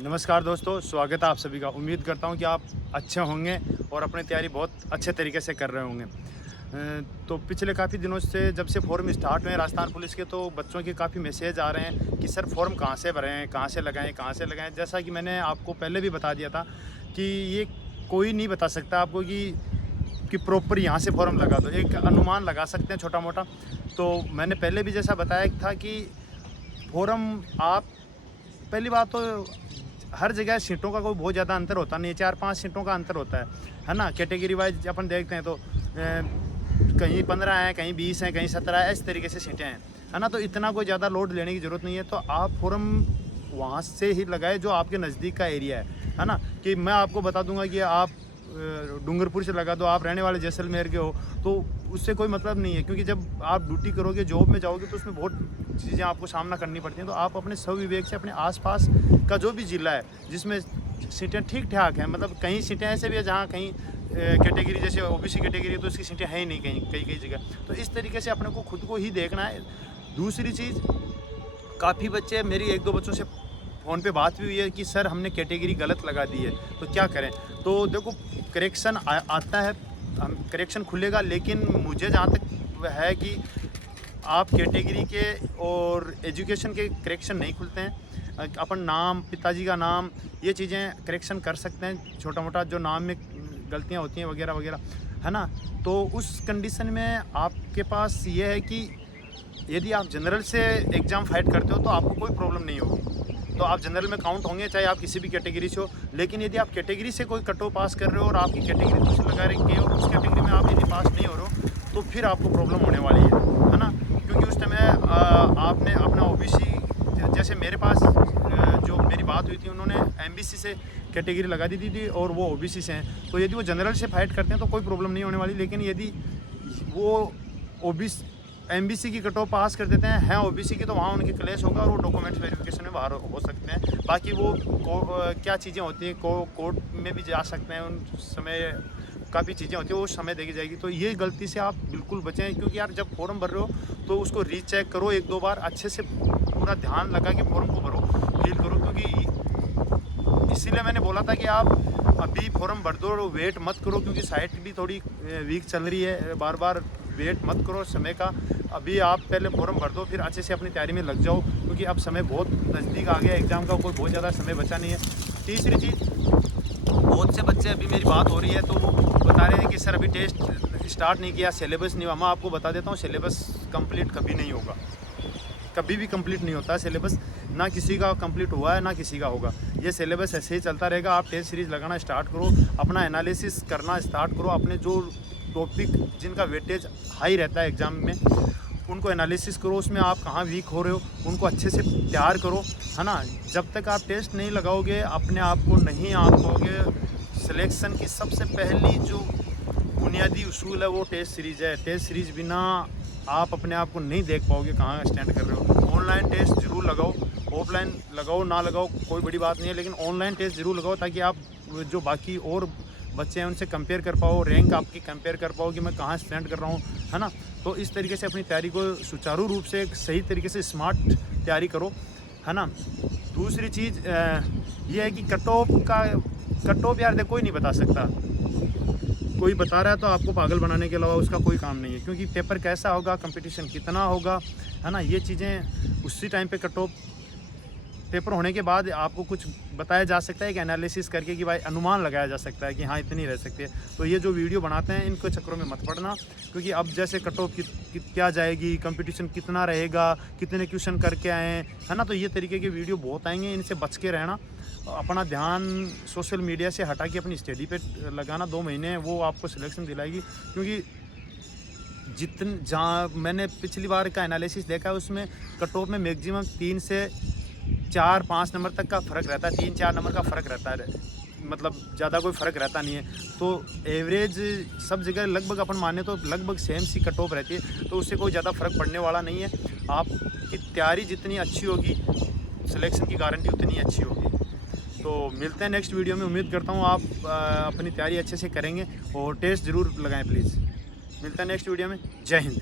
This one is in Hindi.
नमस्कार दोस्तों, स्वागत है आप सभी का। उम्मीद करता हूं कि आप अच्छे होंगे और अपनी तैयारी बहुत अच्छे तरीके से कर रहे होंगे। तो पिछले काफ़ी दिनों से जब से फॉर्म स्टार्ट हुए राजस्थान पुलिस के, तो बच्चों के काफ़ी मैसेज आ रहे हैं कि सर फॉर्म कहाँ से भरें, कहाँ से लगाएं। जैसा कि मैंने आपको पहले भी बता दिया था कि ये कोई नहीं बता सकता आपको कि प्रॉपर यहाँ से फॉर्म लगा दो। एक अनुमान लगा सकते हैं छोटा मोटा। तो मैंने पहले भी जैसा बताया था कि फॉर्म आप, पहली बात तो हर जगह सीटों का कोई बहुत ज़्यादा अंतर होता नहीं है, 4-5 सीटों का अंतर होता है ना। कैटेगरी वाइज अपन देखते हैं तो कहीं 15 हैं, कहीं 20 हैं, कहीं 17 है, इस तरीके से सीटें हैं, है ना। तो इतना कोई ज़्यादा लोड लेने की ज़रूरत नहीं है। तो आप फॉर्म वहाँ से ही लगाए जो आपके नज़दीक का एरिया है ना। कि मैं आपको बता दूंगा कि आप डूंगरपुर से लगा दो, आप रहने वाले जैसलमेर के हो, तो उससे कोई मतलब नहीं है। क्योंकि जब आप ड्यूटी करोगे, जॉब में जाओगे, तो उसमें बहुत चीज़ें आपको सामना करनी पड़ती हैं। तो आप अपने स्वविवेक से अपने आसपास का जो भी ज़िला है जिसमें सीटें ठीक ठाक हैं, मतलब कहीं सीटें ऐसे भी है जहाँ कहीं कैटेगरी जैसे ओबीसी कैटेगरी है तो उसकी सीटें हैं ही नहीं कहीं कई कई जगह। तो इस तरीके से अपने को खुद को ही देखना है। दूसरी चीज़, काफ़ी बच्चे, मेरी 1-2 बच्चों से फ़ोन पे बात भी हुई है कि सर हमने कैटेगरी गलत लगा दी है, तो क्या करें। तो देखो, करेक्शन आता है, हम करेक्शन खुलेगा, लेकिन मुझे जहाँ तक है कि आप कैटेगरी के और एजुकेशन के करेक्शन नहीं खुलते हैं। अपन नाम, पिताजी का नाम, ये चीज़ें करेक्शन कर सकते हैं, छोटा मोटा जो नाम में गलतियाँ होती हैं वगैरह वगैरह, है ना। तो उस कंडीशन में आपके पास ये है कि यदि आप जनरल से एग्ज़ाम फाइट करते हो तो आपको कोई प्रॉब्लम नहीं होगी। तो आप जनरल में काउंट होंगे, चाहे आप किसी भी कैटेगरी से हो। लेकिन यदि आप कैटेगरी से कोई कट ऑफ पास कर रहे हो और आपकी कैटेगरी दूसरी लगा रखी है और उस कैटेगरी में आप यदि पास नहीं हो रहे हो, तो फिर आपको प्रॉब्लम होने वाली है ना। क्योंकि उस टाइम आपने अपना ओबीसी, जैसे मेरे पास जो मेरी बात हुई थी, उन्होंने एमबीसी से कैटेगरी लगा दी थी और वो ओबीसी से हैं। तो यदि वो जनरल से फाइट करते हैं तो कोई प्रॉब्लम नहीं होने वाली। लेकिन यदि वो ओबीसी एमबीसी की कट ऑफ पास कर देते हैं ओबीसी की, तो वहाँ उनकी क्लेश होगा और वो डॉक्यूमेंट्स वेरिफिकेशन में बाहर हो सकते हैं। बाकी वो क्या चीज़ें होती हैं, कोर्ट में भी जा सकते हैं, उन समय काफ़ी चीज़ें होती हैं, वो समय देखी जाएगी। तो ये गलती से आप बिल्कुल बचें। क्योंकि यार, जब फॉर्म भर रहे हो तो उसको रीचेक करो 1-2 बार, अच्छे से पूरा ध्यान लगा के फॉर्म को भरो, फिल करो। क्योंकि इसीलिए मैंने बोला था कि आप अभी फॉर्म भर दो और वेट मत करो, क्योंकि साइट भी थोड़ी वीक चल रही है। बार बार वेट मत करो समय का। अभी आप पहले फॉर्म भर दो, फिर अच्छे से अपनी तैयारी में लग जाओ, क्योंकि अब समय बहुत नज़दीक आ गया, एग्ज़ाम का कोई बहुत ज़्यादा समय बचा नहीं है। तीसरी चीज़, बहुत से बच्चे, अभी मेरी बात हो रही है तो वो बता रहे हैं कि सर अभी टेस्ट स्टार्ट नहीं किया, सिलेबस नहीं हुआ। मैं आपको बता देता हूँ, सिलेबस कंप्लीट कभी नहीं होगा, कभी भी कंप्लीट नहीं होता है सिलेबस। ना किसी का कंप्लीट हुआ है, ना किसी का होगा। ये सिलेबस ऐसे ही चलता रहेगा। आप टेस्ट सीरीज़ लगाना स्टार्ट करो, अपना एनालिसिस करना स्टार्ट करो, अपने जो टॉपिक जिनका वेटेज हाई रहता है एग्ज़ाम में, उनको एनालिसिस करो, उसमें आप कहाँ वीक हो रहे हो उनको अच्छे से तैयार करो, है ना। जब तक आप टेस्ट नहीं लगाओगे, अपने आप को नहीं आंकोगे। सिलेक्शन की सबसे पहली जो बुनियादी उसूल है वो टेस्ट सीरीज़ है। टेस्ट सीरीज़ बिना आप अपने आप को नहीं देख पाओगे कहाँ स्टैंड कर रहे हो। ऑनलाइन टेस्ट ज़रूर लगाओ, ऑफलाइन लगाओ ना लगाओ कोई बड़ी बात नहीं है, लेकिन ऑनलाइन टेस्ट ज़रूर लगाओ, ताकि आप जो बाकी और बच्चे हैं उनसे कंपेयर कर पाओ, रैंक आपकी कंपेयर कर पाओ कि मैं कहाँ स्टैंड कर रहा हूँ, है ना। तो इस तरीके से अपनी तैयारी को सुचारू रूप से, एक सही तरीके से स्मार्ट तैयारी करो, है ना। दूसरी चीज़ ये है कि कट ऑफ यार, देखो कोई नहीं बता सकता। कोई बता रहा है तो आपको पागल बनाने के अलावा उसका कोई काम नहीं है। क्योंकि पेपर कैसा होगा, कंपटीशन कितना होगा, है ना, ये चीज़ें उसी टाइम पे कट ऑफ पेपर होने के बाद आपको कुछ बताया जा सकता है कि एनालिसिस करके, कि भाई अनुमान लगाया जा सकता है कि हाँ इतनी रह सकती है। तो ये जो वीडियो बनाते हैं इनको चक्करों में मत पड़ना, क्योंकि अब जैसे कट ऑफ क्या जाएगी, कंपटीशन कितना रहेगा, कितने क्वेश्चन करके आए हैं, है ना। तो ये तरीके के वीडियो बहुत आएंगे, इनसे बच के रहना। अपना ध्यान सोशल मीडिया से हटा के अपनी स्टडी पे लगाना। 2 महीने वो आपको सिलेक्शन दिलाएगी। क्योंकि जहाँ मैंने पिछली बार का एनालिसिस देखा है, उसमें कट ऑफ में मैक्सिमम 3 से 4-5 नंबर तक का फ़र्क रहता है, 3-4 नंबर का फ़र्क रहता है, मतलब ज़्यादा कोई फ़र्क रहता नहीं है। तो एवरेज सब जगह लगभग अपन माने तो लगभग सेम सी कट ऑफ रहती है, तो उससे कोई ज़्यादा फ़र्क पड़ने वाला नहीं है। आपकी तैयारी जितनी अच्छी होगी, सिलेक्शन की गारंटी उतनी अच्छी होगी। तो मिलते हैं नेक्स्ट वीडियो में। उम्मीद करता हूँ आप अपनी तैयारी अच्छे से करेंगे और टेस्ट ज़रूर लगाएं प्लीज़। मिलते हैं नेक्स्ट वीडियो में। जय हिंद।